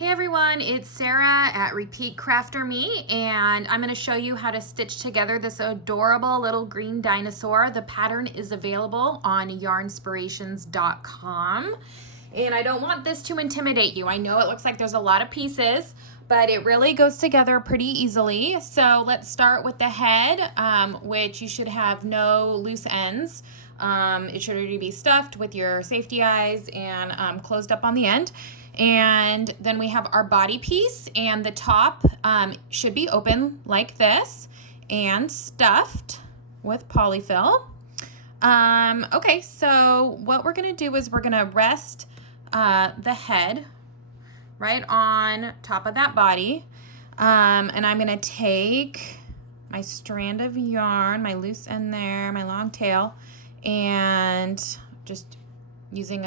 Hey everyone, it's Sarah at Repeat Crafter Me, and I'm going to show you how to stitch together this adorable little green dinosaur. The pattern is available on yarnspirations.com, and I don't want this to intimidate you. I know it looks like there's a lot of pieces, but it really goes together pretty easily. So let's start with the head, which you should have no loose ends. It should already be stuffed with your safety eyes and closed up on the end. And then we have our body piece, and the top should be open like this and stuffed with polyfill. Okay, so what we're gonna do is we're gonna rest the head right on top of that body. And I'm gonna take my strand of yarn, my loose end there, my long tail, and just using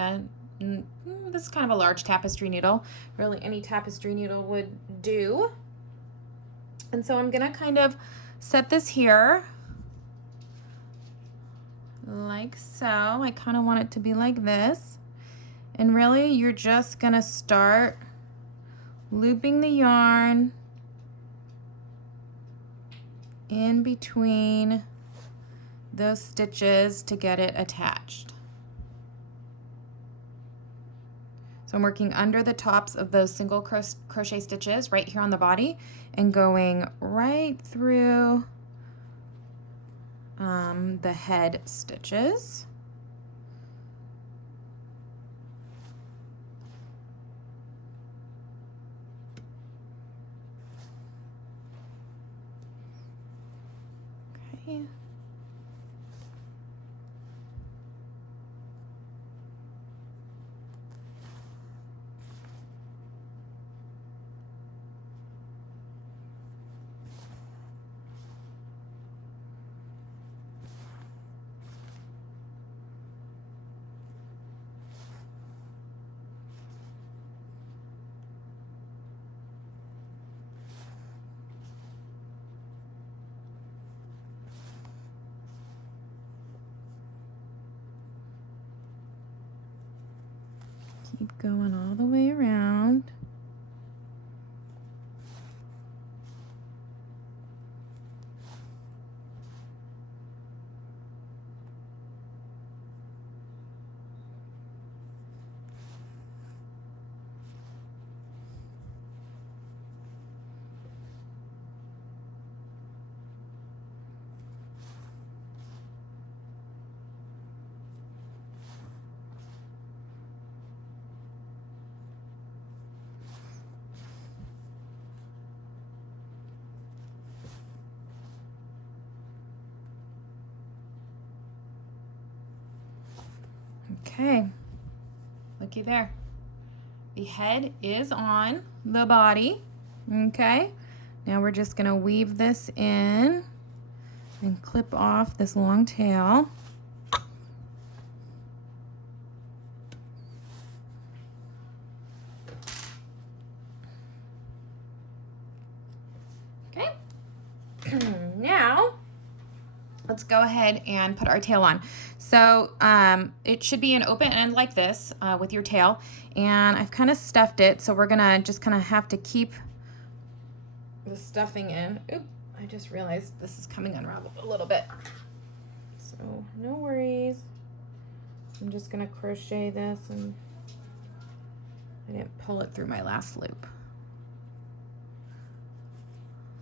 this is kind of a large tapestry needle. Really any tapestry needle would do. And so I'm gonna kind of set this here like so. I kind of want it to be like this. And really you're just gonna start looping the yarn in between those stitches to get it attached. So I'm working under the tops of those single crochet stitches right here on the body and going right through the head stitches. Okay. Keep going all the way around. Okay, looky there. The head is on the body. Okay, now we're just gonna weave this in and clip off this long tail. Okay, now let's go ahead and put our tail on. So it should be an open end like this with your tail, and I've kind of stuffed it, so we're gonna just kind of have to keep the stuffing in. Oop, I just realized this is coming unraveled a little bit. So no worries. I'm just gonna crochet this, and I didn't pull it through my last loop.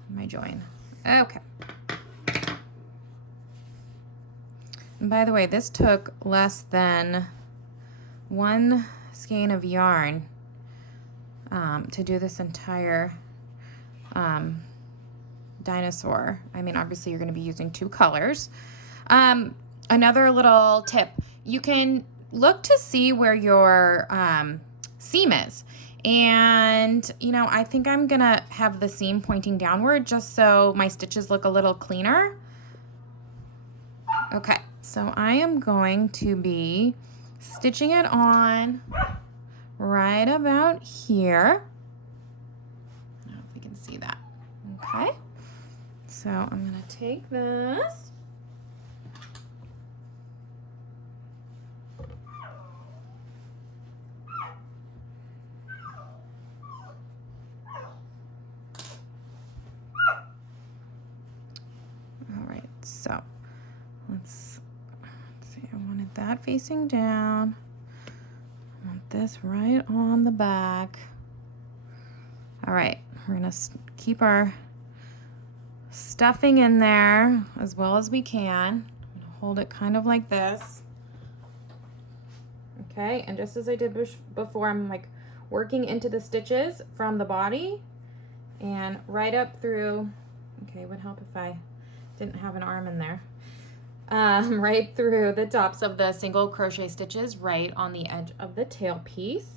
My join. Okay. And by the way, this took less than 1 skein of yarn to do this entire dinosaur. I mean, obviously you're going to be using 2 colors. Another little tip, you can look to see where your seam is. And, you know, I think I'm going to have the seam pointing downward just so my stitches look a little cleaner. Okay. So I am going to be stitching it on right about here. I don't know if we can see that. Okay. So I'm going to take this. So let's see, I wanted that facing down. I want this right on the back. All right, we're gonna keep our stuffing in there as well as we can. I'm gonna hold it kind of like this. Okay, and just as I did before, I'm like working into the stitches from the body and right up through. Okay, it would help if I didn't have an arm in there. Right through the tops of the single crochet stitches right on the edge of the tail piece.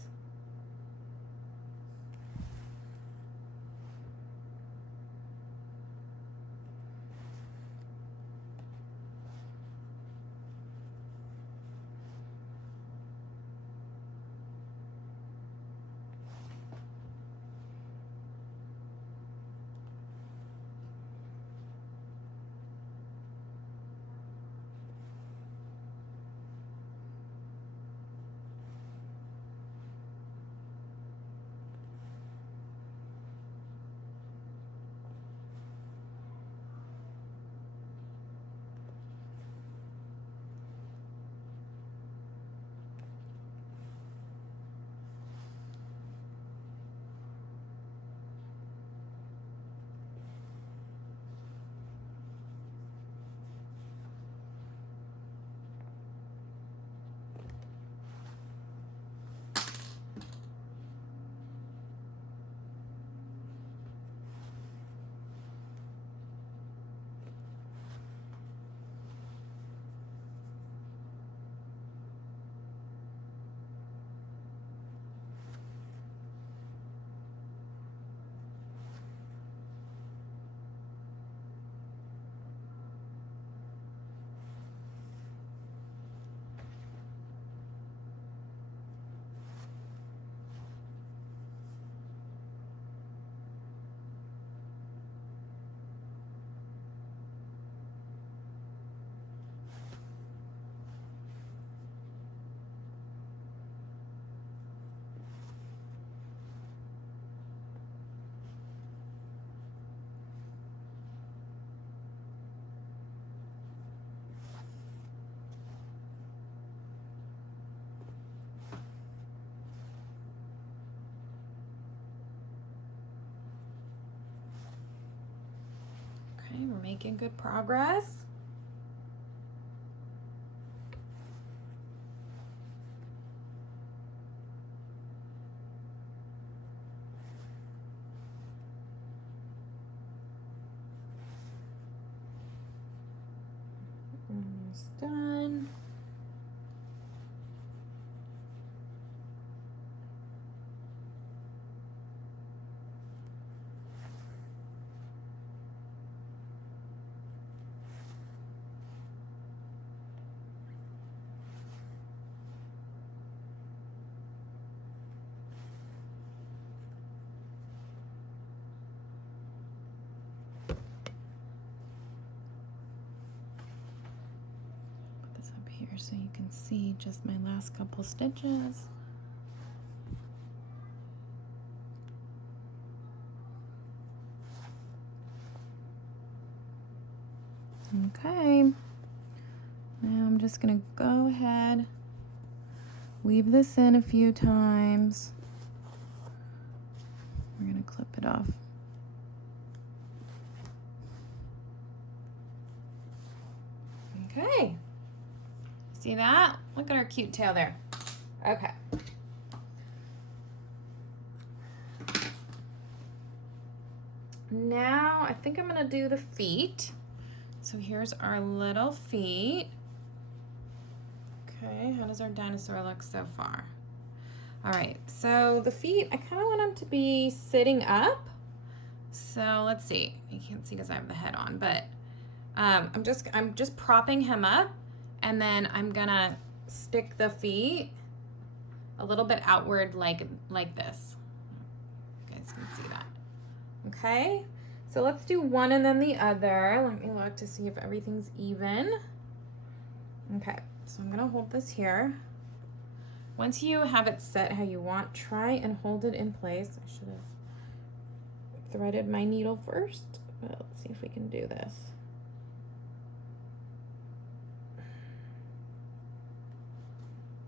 Okay, we're making good progress. Almost done. Here so you can see just my last couple stitches. Okay, now I'm just gonna go ahead, weave this in a few times. We're gonna clip it off. Okay. See that? Look at our cute tail there. Okay. Now I think I'm gonna do the feet. So here's our little feet. Okay, how does our dinosaur look so far? All right, so the feet, I kind of want them to be sitting up. So let's see. You can't see because I have the head on, but I'm just propping him up. And then I'm gonna stick the feet a little bit outward like this. You guys can see that. Okay, so let's do one and then the other. Let me look to see if everything's even. Okay, so I'm gonna hold this here. Once you have it set how you want, try and hold it in place. I should have threaded my needle first, but let's see if we can do this.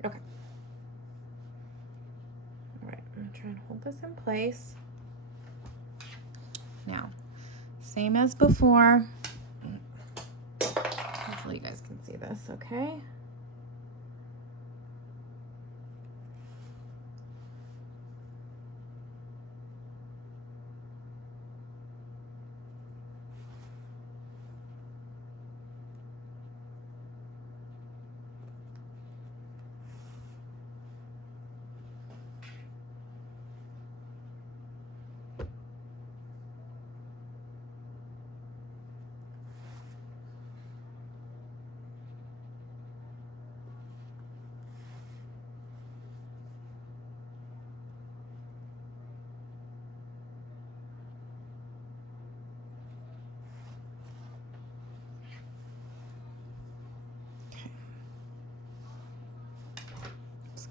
Okay. All right, I'm gonna try and hold this in place. Now, same as before. Hopefully you guys can see this, okay?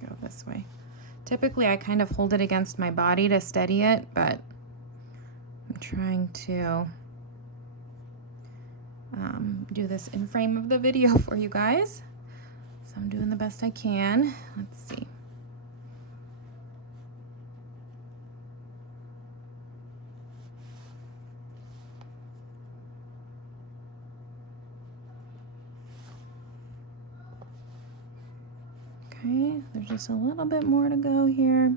Go this way. Typically I kind of hold it against my body to steady it, but I'm trying to do this in frame of the video for you guys. So I'm doing the best I can. Let's see. Okay, there's just a little bit more to go here.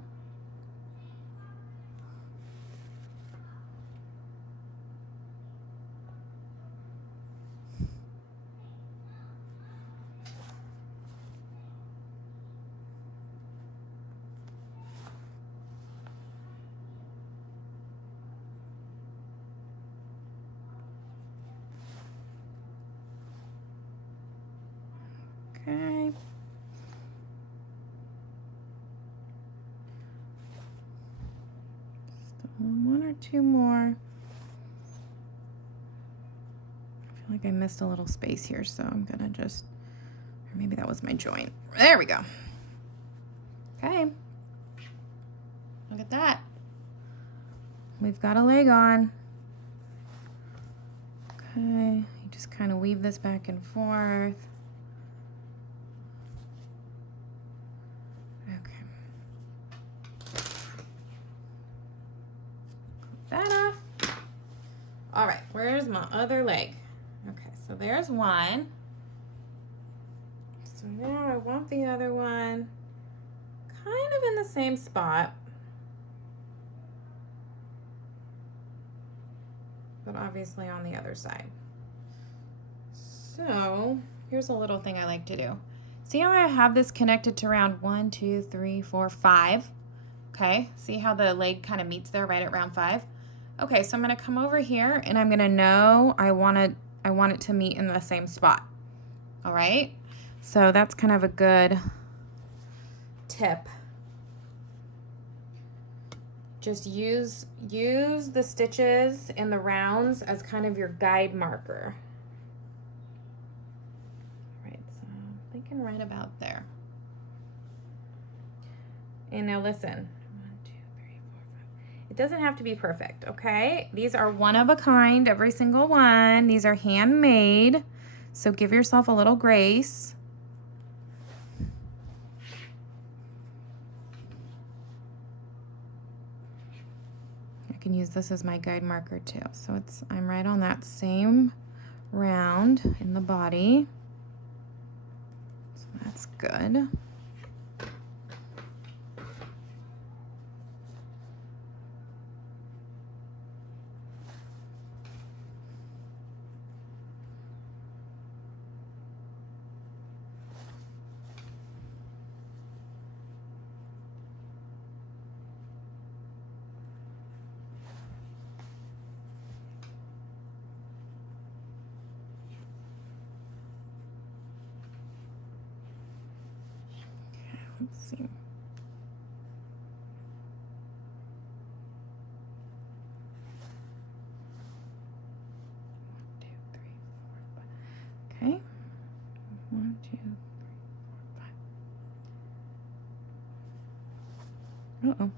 Okay. One or two more. I feel like I missed a little space here, so I'm gonna just, or maybe that was my joint. There we go. Okay. Look at that. We've got a leg on. Okay, you just kind of weave this back and forth. All right, where's my other leg? Okay, so there's one. So now I want the other one kind of in the same spot, but obviously on the other side. So here's a little thing I like to do. See how I have this connected to round 1, 2, 3, 4, 5? Okay, see how the leg kind of meets there right at round 5? Okay, so I'm gonna come over here and I'm gonna know I want it to meet in the same spot. All right, so that's kind of a good tip. Just use the stitches in the rounds as kind of your guide marker. All right, so I'm thinking right about there. And now listen. It doesn't have to be perfect, okay? These are one of a kind, every single one. These are handmade, so give yourself a little grace. I can use this as my guide marker too. So I'm right on that same round in the body. So that's good. Let's see. 1, 2, 3, 4, 5. Okay. 1, 2, 3, 4, 5. Uh-oh.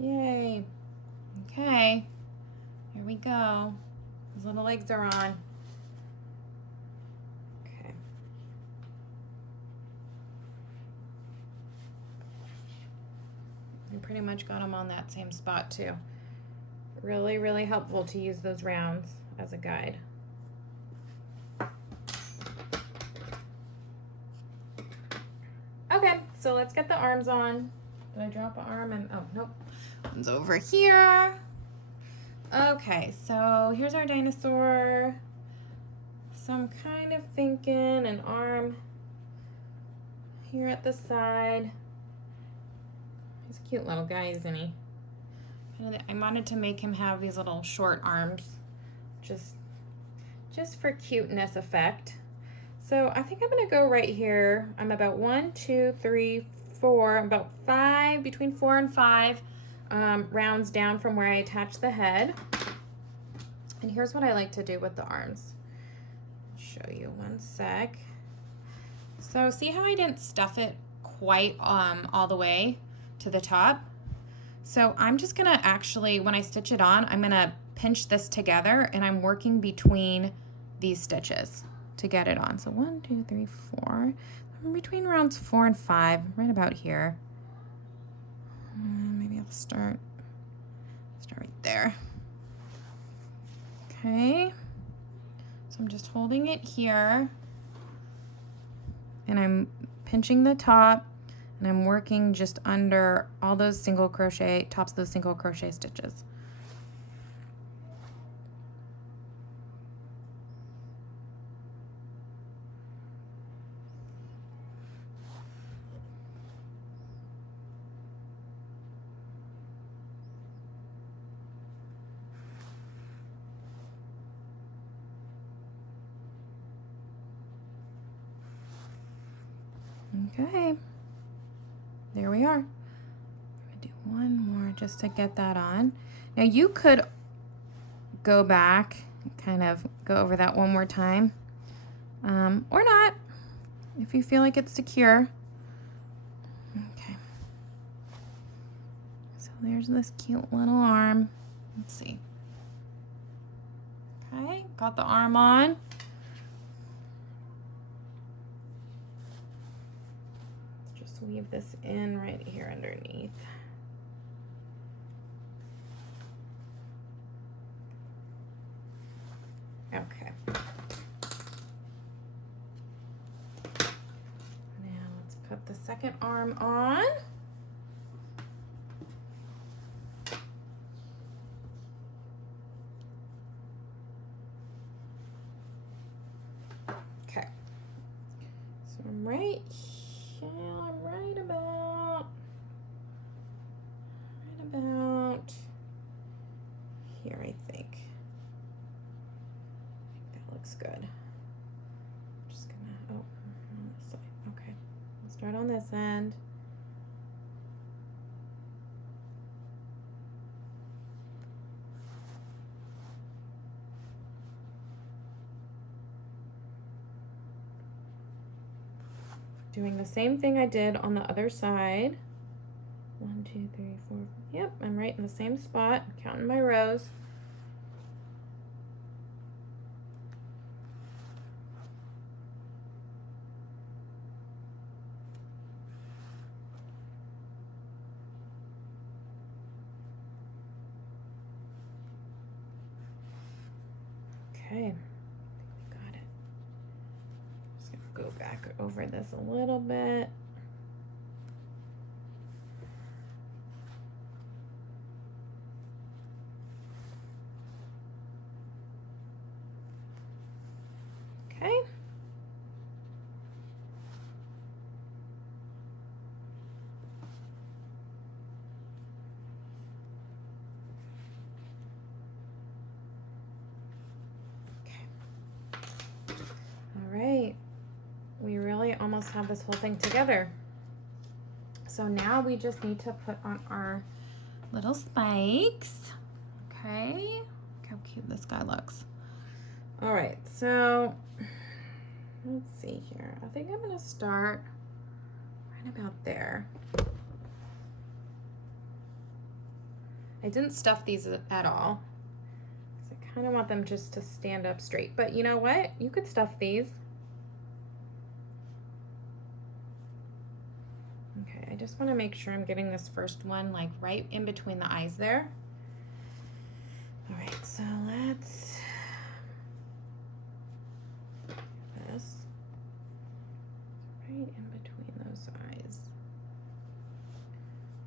Yay. Okay, here we go. His little legs are on. Okay. I pretty much got them on that same spot too. Really, really helpful to use those rounds as a guide. Okay, so let's get the arms on. Did I drop an arm? And oh, nope. One's over here. Okay, so here's our dinosaur. So I'm kind of thinking an arm here at the side. He's a cute little guy, isn't he? I wanted to make him have these little short arms, just for cuteness effect. So I think I'm gonna go right here. I'm about 1, 2, 3, 4, about 5, between 4 and 5 rounds down from where I attach the head. And here's what I like to do with the arms. I'll show you one sec. So see how I didn't stuff it quite all the way to the top? So I'm just gonna actually, when I stitch it on, I'm gonna pinch this together and I'm working between these stitches to get it on. So 1, 2, 3, 4. I'm between rounds 4 and 5, right about here. Maybe I'll start right there. Okay. So I'm just holding it here and I'm pinching the top and I'm working just under all those single crochet, tops of those single crochet stitches. Okay, there we are. I'm gonna do one more just to get that on. Now you could go back and kind of go over that one more time, or not, if you feel like it's secure. Okay, so there's this cute little arm. Let's see. Okay, got the arm on. Weave this in right here underneath. Okay. Now let's put the second arm on. Okay. So I'm right here. I'm right about here, I think. That looks good. I'm just gonna, oh, on this side. Okay, we'll start on this end. Doing the same thing I did on the other side. 1, 2, 3, 4. Yep, I'm right in the same spot, counting my rows. Okay. Got it. Just gonna go back over this a little bit. Okay. All right. We really almost have this whole thing together. So now we just need to put on our little spikes. Okay. Look how cute this guy looks. All right, so let's see here. I think I'm gonna start right about there. I didn't stuff these at all. I kind of want them just to stand up straight, but you know what? You could stuff these. Okay, I just want to make sure I'm getting this first one like right in between the eyes there. All right, so let's do this right in between those eyes.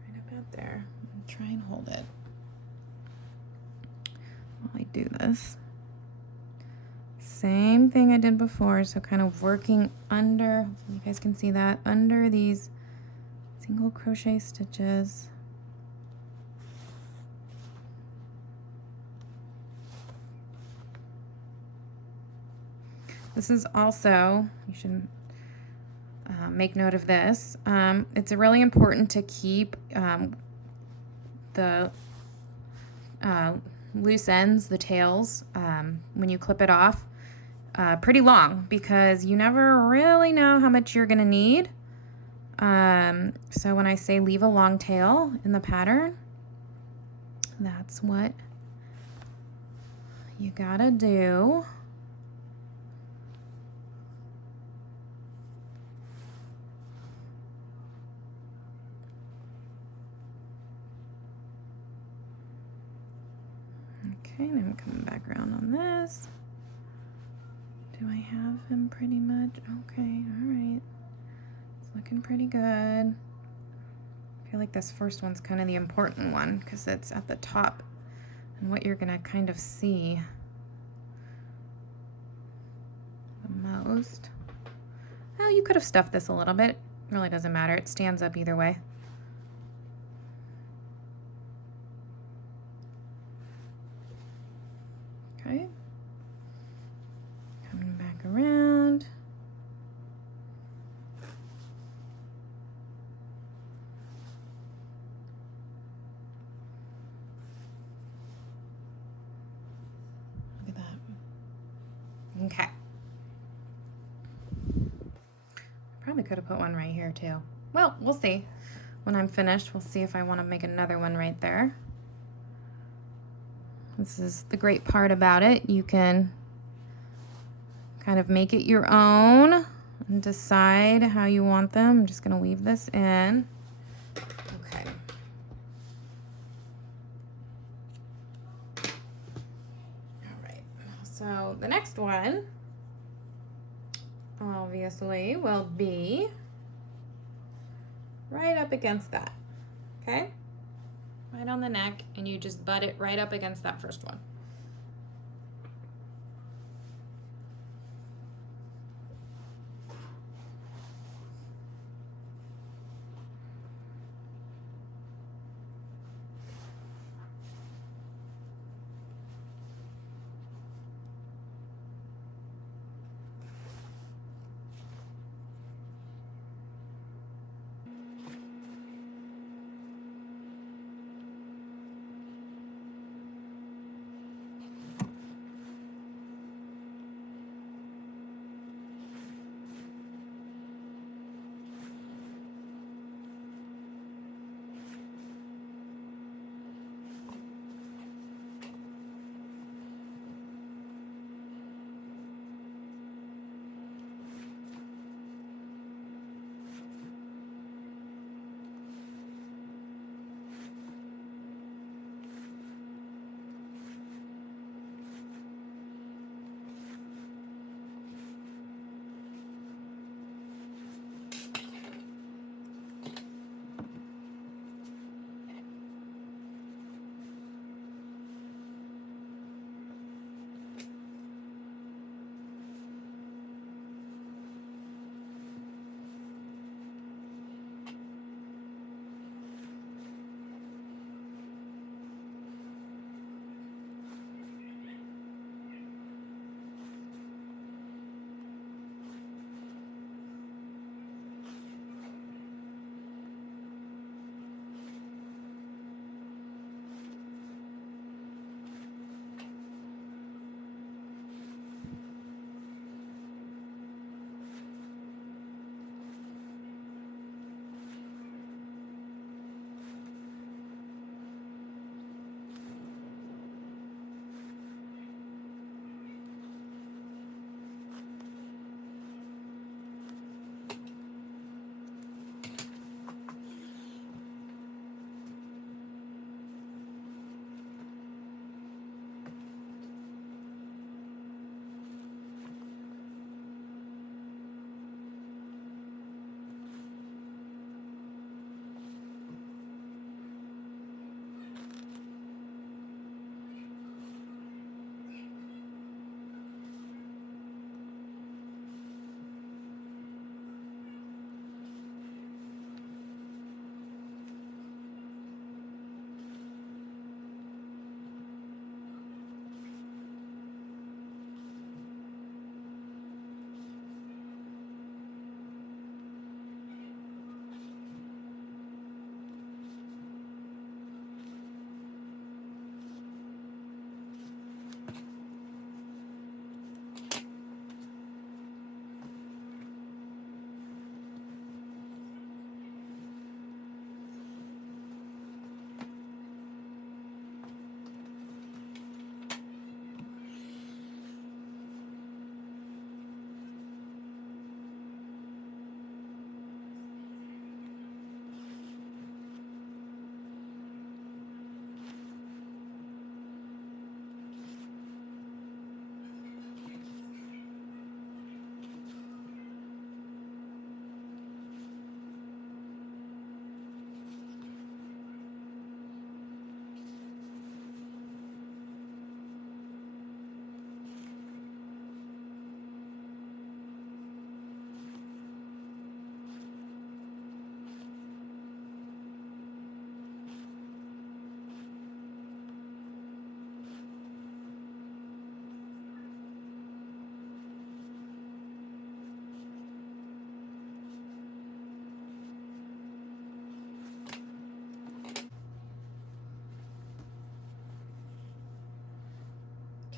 Right about there. I'll try and hold it while I do this. Same thing I did before, so kind of working under, hopefully you guys can see that, under these single crochet stitches. This is also, you should make note of this. It's really important to keep the loose ends, the tails, when you clip it off, pretty long, because you never really know how much you're gonna need. So when I say leave a long tail in the pattern, that's what you gotta do. Okay, now I'm coming back around on this. Do I have him pretty much? Okay, all right. It's looking pretty good. I feel like this first one's kind of the important one because it's at the top and what you're gonna kind of see the most. Well, you could have stuffed this a little bit. It really doesn't matter. It stands up either way. Okay, coming back around. Look at that. Okay. Probably could have put one right here too. Well, we'll see. When I'm finished, we'll see if I want to make another one right there. This is the great part about it. You can kind of make it your own and decide how you want them. I'm just going to weave this in. Okay. All right. So the next one, obviously, will be right up against that. Okay? Right on the neck, and you just butt it right up against that first one.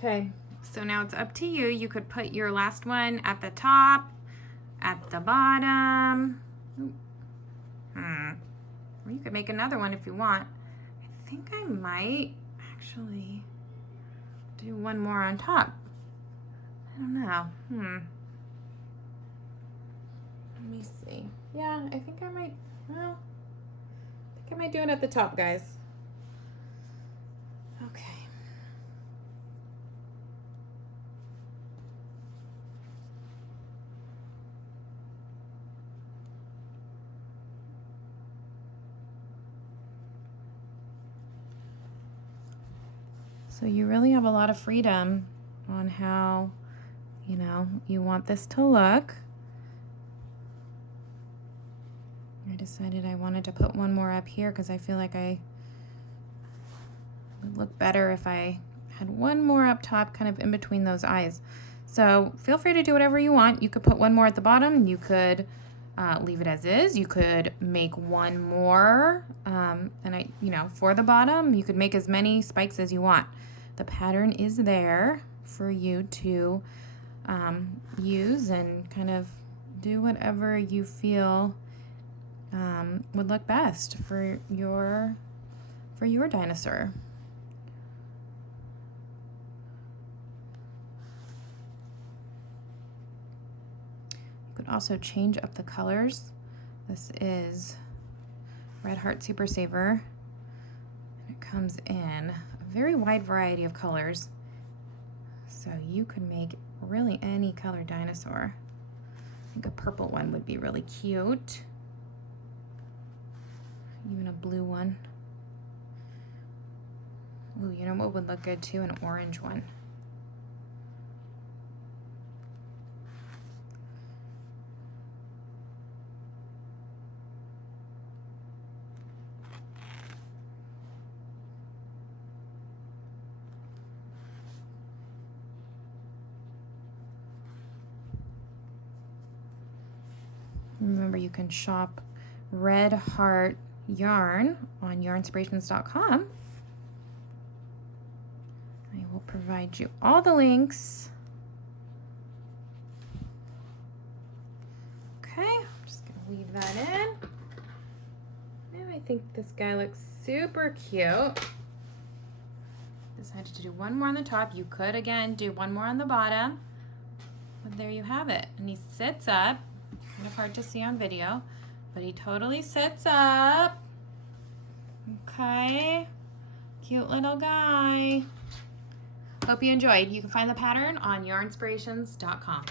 Okay, so now it's up to you. You could put your last one at the top, at the bottom. Or you could make another one if you want. I think I might actually do one more on top. I don't know. Let me see. Yeah, I think I might, well, I think I might do it at the top, guys. Okay. So you really have a lot of freedom on how, you know, you want this to look. I decided I wanted to put one more up here because I feel like I would look better if I had one more up top, kind of in between those eyes. So feel free to do whatever you want. You could put one more at the bottom. You could leave it as is. You could make one more, for the bottom, you could make as many spikes as you want. The pattern is there for you to use and kind of do whatever you feel would look best for your dinosaur. You could also change up the colors. This is Red Heart Super Saver. It comes in a very wide variety of colors. So you could make really any color dinosaur. I think a purple one would be really cute. Even a blue one. Ooh, you know what would look good too? An orange one. Remember, you can shop Red Heart yarn on yarnspirations.com. I will provide you all the links. Okay, I'm just gonna leave that in. Now I think this guy looks super cute. Decided to do one more on the top. You could again do one more on the bottom, but there you have it. And he sits up. Kind of hard to see on video, but he totally sits up. Okay, cute little guy. Hope you enjoyed. You can find the pattern on yarnspirations.com.